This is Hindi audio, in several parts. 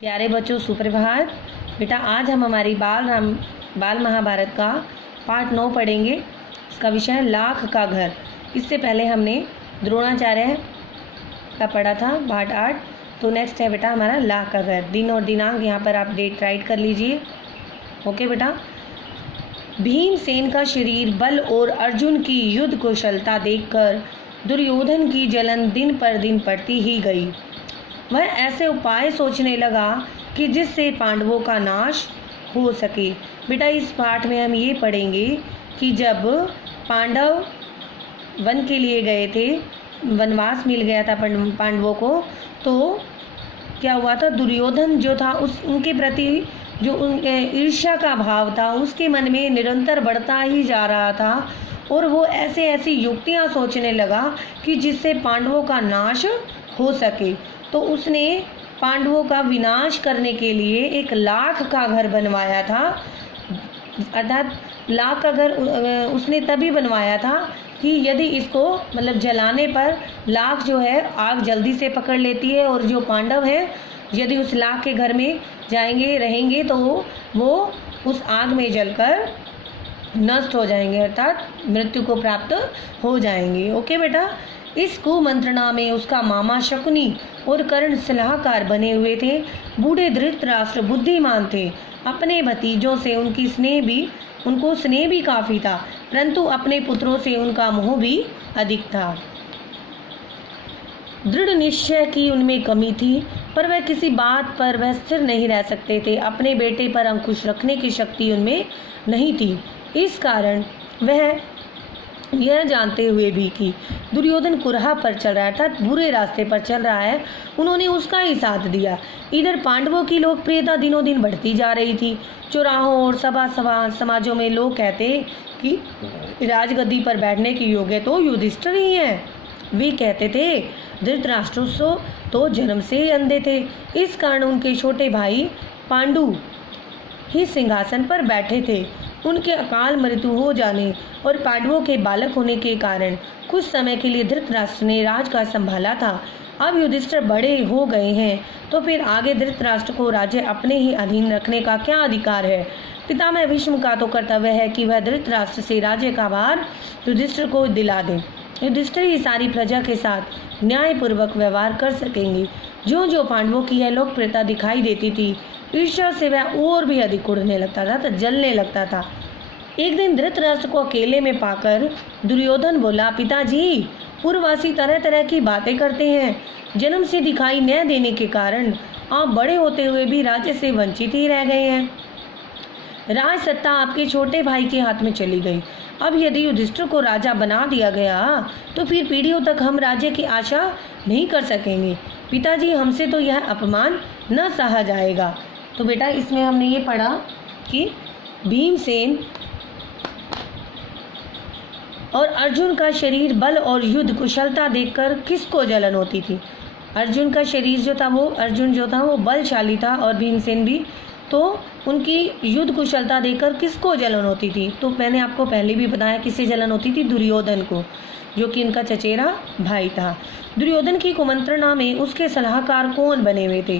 प्यारे बच्चों सुप्रभात। बेटा आज हम हमारी बाल महाभारत का पार्ट 9 पढ़ेंगे। इसका विषय है लाख का घर। इससे पहले हमने द्रोणाचार्य का पढ़ा था पार्ट 8। तो नेक्स्ट है बेटा हमारा लाख का घर। दिन और दिनांक यहाँ पर आप डेट राइट कर लीजिए। ओके बेटा। भीमसेन का शरीर बल और अर्जुन की युद्ध कुशलता देखकर दुर्योधन की जलन दिन पर दिन बढ़ती ही गई। वह ऐसे उपाय सोचने लगा कि जिससे पांडवों का नाश हो सके। बेटा इस पाठ में हम ये पढ़ेंगे कि जब पांडव वन के लिए गए थे, वनवास मिल गया था पांडवों को, तो क्या हुआ था, दुर्योधन जो था उनके प्रति जो उनके ईर्ष्या का भाव था उसके मन में निरंतर बढ़ता ही जा रहा था और वो ऐसी युक्तियां सोचने लगा कि जिससे पांडवों का नाश हो सके। तो उसने पांडवों का विनाश करने के लिए एक लाख का घर बनवाया था। अर्थात लाख का घर उसने तभी बनवाया था कि यदि इसको मतलब जलाने पर लाख जो है आग जल्दी से पकड़ लेती है और जो पांडव हैं यदि उस लाख के घर में जाएंगे रहेंगे तो वो उस आग में जलकर नष्ट हो जाएंगे, अर्थात मृत्यु को प्राप्त हो जाएंगे। ओके बेटा। इस कुमंत्रणा में उसका मामा शकुनी और कर्ण सलाहकार बने हुए थे। बूढ़े धृतराष्ट्र बुद्धिमान थे। अपने भतीजों से उनको स्नेह भी काफी था, परंतु अपने पुत्रों से उनका मोह भी अधिक था। दृढ़ निश्चय की उनमें कमी थी, पर वह किसी बात पर वह स्थिर नहीं रह सकते थे। अपने बेटे पर अंकुश रखने की शक्ति उनमें नहीं थी। इस कारण वह यह जानते हुए भी कि दुर्योधन कुरहा पर चल रहा है, अर्थात बुरे रास्ते पर चल रहा है, उन्होंने उसका ही साथ दिया। इधर पांडवों की लोकप्रियता दिनों दिन बढ़ती जा रही थी। चौराहों और समाजों में लोग कहते कि राजगद्दी पर बैठने के योग्य तो युधिष्ठिर ही हैं। वे कहते थे धृतराष्ट्र तो जन्म से ही अंधे थे, इस कारण उनके छोटे भाई पांडु ही सिंहासन पर बैठे थे। उनके अकाल मृत्यु हो जाने और पांडवों के बालक होने के कारण कुछ समय के लिए धृतराष्ट्र ने राज का संभाला था। अब युधिष्ठिर बड़े हो गए हैं तो फिर आगे धृतराष्ट्र को राज्य अपने ही अधीन रखने का क्या अधिकार है। पितामह भीष्म का तो कर्तव्य है कि वह धृतराष्ट्र से राज्य का भार युधिष्ठिर को दिला दें। युधिष्ठिर ही सारी प्रजा के साथ न्यायपूर्वक व्यवहार कर सकेंगे। जो जो पांडवों की यह लोकप्रियता दिखाई देती थी, ईर्ष्या से वह और भी अधिक उड़ने लगता था तो जलने लगता था। एक दिन धृतराष्ट्र को अकेले में पाकर दुर्योधन बोला, पिताजी पूर्ववासी तरह तरह की बातें करते हैं। जन्म से दिखाई न देने के कारण आप बड़े होते हुए भी राज्य से वंचित ही रह गए हैं। राज सत्ता आपके छोटे भाई के हाथ में चली गई। अब यदि युधिष्ठिर को राजा बना दिया गया तो फिर पीढ़ियों तक हम राज्य की आशा नहीं कर सकेंगे। पिताजी हमसे तो यह अपमान न सहा जाएगा। तो बेटा इसमें हमने ये पढ़ा कि भीमसेन और अर्जुन का शरीर बल और युद्ध कुशलता देखकर किसको जलन होती थी। अर्जुन का शरीर जो था वो बलशाली था और भीमसेन भी, तो उनकी युद्ध कुशलता देखकर किसको जलन होती थी। तो मैंने आपको पहले भी बताया किससे जलन होती थी, दुर्योधन को, जो कि इनका चचेरा भाई था। दुर्योधन की कुमंत्रणा में उसके सलाहकार कौन बने हुए थे,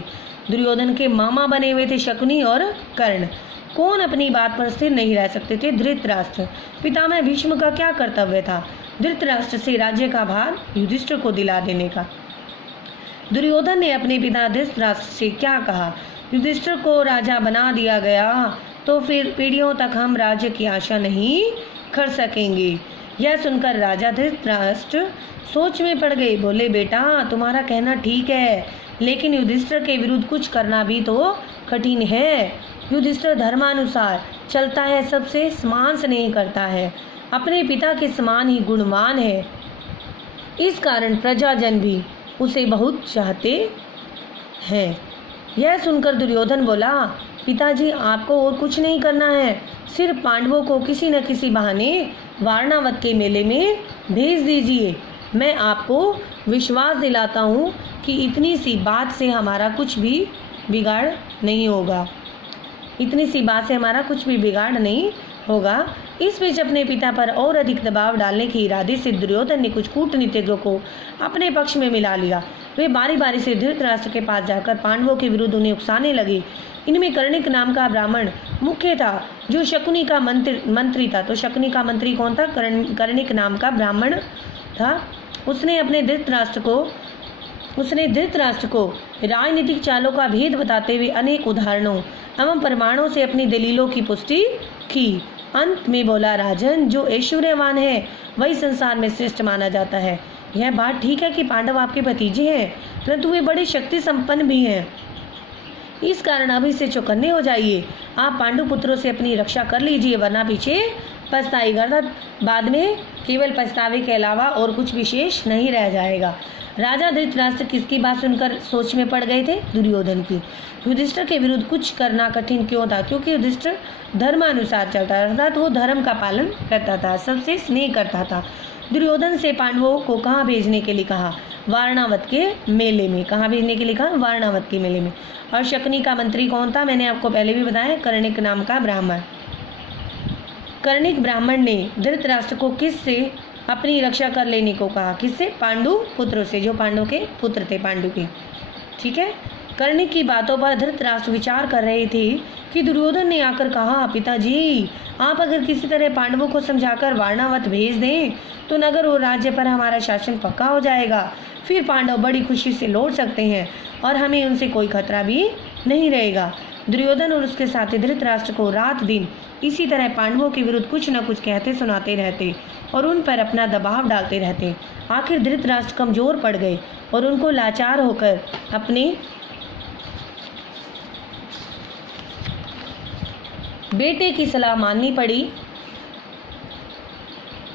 दुर्योधन के मामा बने हुए थे शकुनी और कर्ण। कौन अपनी बात पर स्थिर नहीं रह सकते थे, धृतराष्ट्र। पितामह भीष्म का क्या कर्तव्य था, धृतराष्ट्र से राज्य का भार युधिष्ठिर को दिला देने का। दुर्योधन ने अपने पिता धृतराष्ट्र से क्या कहा, युधिष्ठिर को राजा बना दिया गया तो फिर पीढ़ियों तक हम राज्य की आशा नहीं कर सकेंगे। यह सुनकर राजा धृतराष्ट्र सोच में पड़ गए। बोले, बेटा तुम्हारा कहना ठीक है, लेकिन युधिष्ठिर के विरुद्ध कुछ करना भी तो कठिन है। युधिष्ठिर धर्मानुसार चलता है, सबसे समान स्नेह करता है, अपने पिता के समान ही गुणवान है। इस कारण प्रजाजन भी उसे बहुत चाहते हैं। यह सुनकर दुर्योधन बोला, पिताजी आपको और कुछ नहीं करना है, सिर्फ पांडवों को किसी न किसी बहाने वारणावत के मेले में भेज दीजिए। मैं आपको विश्वास दिलाता हूँ कि इतनी सी बात से हमारा कुछ भी बिगाड़ नहीं होगा। इतनी सी बात से हमारा कुछ भी बिगाड़ नहीं होगा। इस बीच अपने पिता पर और अधिक दबाव डालने के इरादे से दुर्योधन ने कुछ कूटनीतिज्ञों को अपने पक्ष में मिला लिया। वे बारी बारी से धृतराष्ट्र के पास जाकर पांडवों के विरुद्ध उन्हें उकसाने लगे। इनमें कर्णिक नाम का ब्राह्मण मुख्य था, जो शकुनी का मंत्री था। तो शकुनी का मंत्री कौन था? कर्णिक नाम का ब्राह्मण था। उसने धृतराष्ट्र को राजनीतिक चालों का भेद बताते हुए अनेक उदाहरणों एवं प्रमाणों से अपनी दलीलों की पुष्टि की। अंत में बोला, राजन, जो ऐश्वर्यवान है वही संसार में श्रेष्ठ माना जाता है। यह बात ठीक है कि पांडव आपके भतीजे हैं, परंतु वे बड़े शक्ति संपन्न भी हैं। इस कारण अभी से चौकन्ने हो जाइए। आप पांडु पुत्रों से अपनी रक्षा कर लीजिए, वरना पीछे पछताएगा। बाद में केवल पछतावे के अलावा और कुछ विशेष नहीं रह जाएगा। राजा धृतराष्ट्र किसकी बात सुनकर सोच में पड़ गए थे? दुर्योधन की। युधिष्ठिर के विरुद्ध कुछ करना कठिन क्यों था? क्योंकि युधिष्ठिर धर्मानुसार चलता था, तो वो धर्म का पालन करता था, सबसे स्नेह करता था। दुर्योधन से पांडवों को कहाँ भेजने के लिए कहा? वारणावत के मेले में। कहाँ भेजने के लिए कहा? वारणावत के मेले में। और शकुनी का मंत्री कौन था? मैंने आपको पहले भी बताया, कर्णिक नाम का ब्राह्मण। कर्णिक ब्राह्मण ने धृतराष्ट्र को किससे अपनी रक्षा कर लेने को कहा? किससे? पांडु पुत्रों से, जो पांडु के पुत्र थे, पांडु के। ठीक है। कर्णिक की बातों पर धृतराष्ट्र विचार कर रहे थे कि दुर्योधन ने आकर कहा, पिताजी, आप अगर किसी तरह पांडवों को समझाकर वारणावत भेज दें तो नगर और राज्य पर हमारा शासन पक्का हो जाएगा। फिर पांडव बड़ी खुशी से लौट सकते हैं और हमें उनसे कोई खतरा भी नहीं रहेगा। दुर्योधन और उसके साथी धृतराष्ट्र को रात दिन इसी तरह पांडवों के विरुद्ध कुछ न कुछ कहते सुनाते रहते और उन पर अपना दबाव डालते रहते। आखिर धृतराष्ट्र कमजोर पड़ गए और उनको लाचार होकर अपने बेटे की सलाह माननी पड़ी।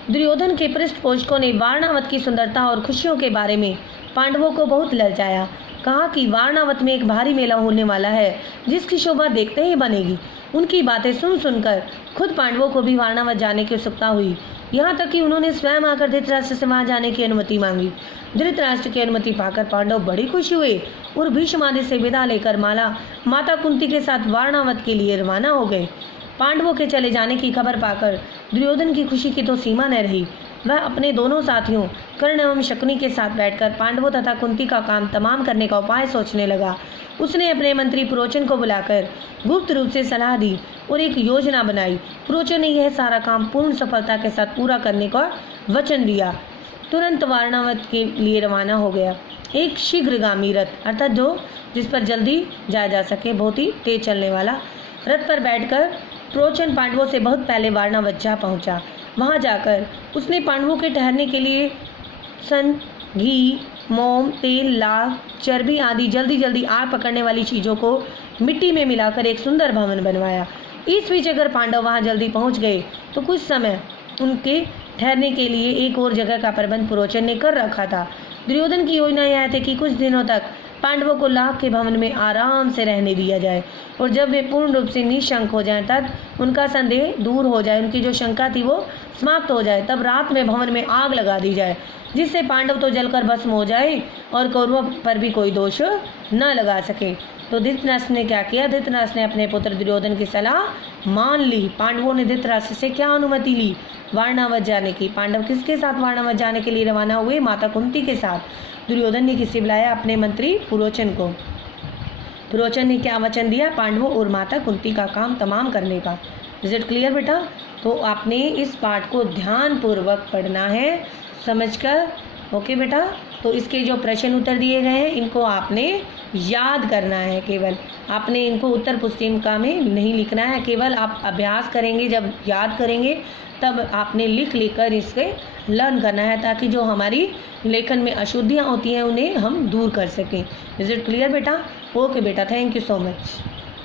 दुर्योधन के पृष्ठपोषकों ने वारणावत की सुंदरता और खुशियों के बारे में पांडवों को बहुत ललचाया। कहा कि वारणावत में एक भारी मेला होने वाला है, जिसकी शोभा देखते ही बनेगी। उनकी बातें सुन सुनकर खुद पांडवों को भी वारणावत जाने की उत्सुकता हुई। यहाँ तक कि उन्होंने स्वयं आकर धृतराष्ट्र से वहां जाने की अनुमति मांगी। धृतराष्ट्र की अनुमति पाकर पांडव बड़ी खुशी हुए और भीष्म आदि से विदा लेकर माता कुंती के साथ वारणावत के लिए रवाना हो गए। पांडवों के चले जाने की खबर पाकर दुर्योधन की खुशी की तो सीमा न रही। वह अपने दोनों साथियों कर्ण एवं शकुनी के साथ बैठकर पांडवों तथा कुंती का काम तमाम करने का उपाय सोचने लगा। उसने अपने मंत्री पुरोचन को बुलाकर गुप्त रूप से सलाह दी और एक योजना बनाई। पुरोचन ने यह सारा काम पूर्ण सफलता के साथ पूरा करने का वचन दिया। तुरंत वारणावत के लिए रवाना हो गया। एक शीघ्रगामी रथ, अर्थात जिस पर जल्दी जाया जा सके, बहुत ही तेज चलने वाला रथ पर बैठकर पुरोचन पांडवों से बहुत पहले वारणावत जा पहुंचा। वहां जाकर उसने पांडवों के ठहरने के लिए सन, घी, मोम, तेल, लाख, चर्बी आदि जल्दी जल्दी आग पकड़ने वाली चीज़ों को मिट्टी में मिलाकर एक सुंदर भवन बनवाया। इस बीच अगर पांडव वहां जल्दी पहुंच गए तो कुछ समय उनके ठहरने के लिए एक और जगह का प्रबंध पुरोचन ने कर रखा था। दुर्योधन की योजना यह थी कि कुछ दिनों तक पांडवों को लाख के भवन में आराम से रहने दिया जाए और जब वे पूर्ण रूप से निशंक हो जाएं, तब उनका संदेह दूर हो जाए, उनकी जो शंका थी वो समाप्त हो जाए, तब रात में भवन में आग लगा दी जाए, जिससे पांडव तो जलकर भस्म हो जाए और कौरवों पर भी कोई दोष न लगा सके। तो धृतराष्ट्र ने क्या किया? धृतराष्ट्र ने अपने पुत्र दुर्योधन की सलाह मान ली। पांडवों ने धृतराष्ट्र से क्या अनुमति ली? वारणावत जाने की। पांडव किसके साथ वारणावत जाने के लिए रवाना हुए? माता कुंती के साथ। दुर्योधन ने किसे बुलाया? अपने मंत्री पुरोचन को। पुरोचन ने क्या वचन दिया? पांडवों और माता कुंती का काम तमाम करने का। इज इट क्लियर बेटा? तो आपने इस पाठ को ध्यानपूर्वक पढ़ना है, समझकर। ओके बेटा? तो इसके जो प्रश्न उत्तर दिए गए हैं इनको आपने याद करना है। केवल आपने इनको उत्तर पुस्तिका में नहीं लिखना है, केवल आप अभ्यास करेंगे। जब याद करेंगे तब आपने लिख कर इसके लर्न करना है, ताकि जो हमारी लेखन में अशुद्धियाँ होती हैं उन्हें हम दूर कर सकें। इज इट क्लियर बेटा? ओके बेटा, थैंक यू सो मच।